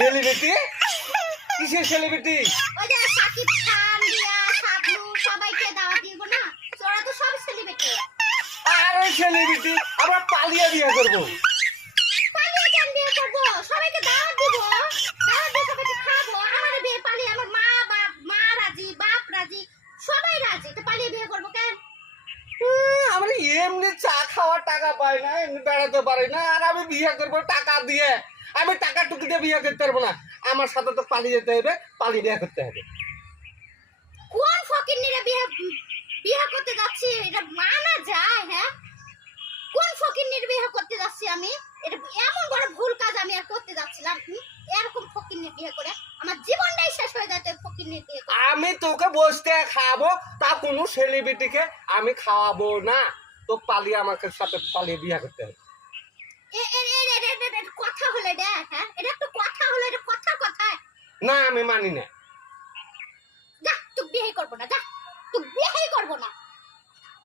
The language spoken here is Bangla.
সেলিব্রিটি? কিসের সেলিব্রিটি? ওই যে সাকিব খান, রিয়া, শাবনূর সবাইকে দাওয়াত দিব না? ওরা তো সব সেলিব্রিটি। আরে সেলিব্রিটি আমরা পালিয়ে বিয়ে করবো। পালিয়ে কেন বিয়ে করবো? সবাইকে দাওয়াত দিব, দাওয়াত দিয়ে সবাইকে খাবো। আমার বিয়ে পালিয়ে আমার মা রাজি, বাপ রাজি, সবাই রাজি, তো পালিয়ে বিয়ে করবো কেন? আমরা এমনি চা খাওয়ার টাকা পাই না, এমনি বেড়াতে পারি না, আর আমি বিয়ে করবো টাকা দিয়ে। আমি টাকা টুকু দিয়ে বিয়ে করতে পারবো না। আমার সাথে তো পালিয়ে যেতে হবে, পালিয়ে বিয়ে করতে হবে। কোন ফকিন্নিরে বিয়ে করতে যাচ্ছি? এটা মানা যায়? হ্যাঁ, কোন ফকিন্নির বিয়ে করতে যাচ্ছি আমি? এটা এমন বড় ভুল কাজ আমি আর করতে যাচ্ছিলাম। এরকম ফকিন্নির বিয়ে করে আমার জীবনটাই শেষ হয়ে যায়। তো ফকিন্নির বিয়ে করে আমি তোকে বসতে খাওয়াবো, তা কোনো সেলিব্রিটিকে আমি খাওয়াবো না। তো পালিয়ে আমাকে সাথে পালিয়ে বিয়ে করতে হবে। কথা হলো এটা? হ্যাঁ, এটা একটু কথা হলো? এটা কথায় না আমি মানি না। যা, তুই বিয়ে করবো না, যা, তুই বিয়ে করবো না।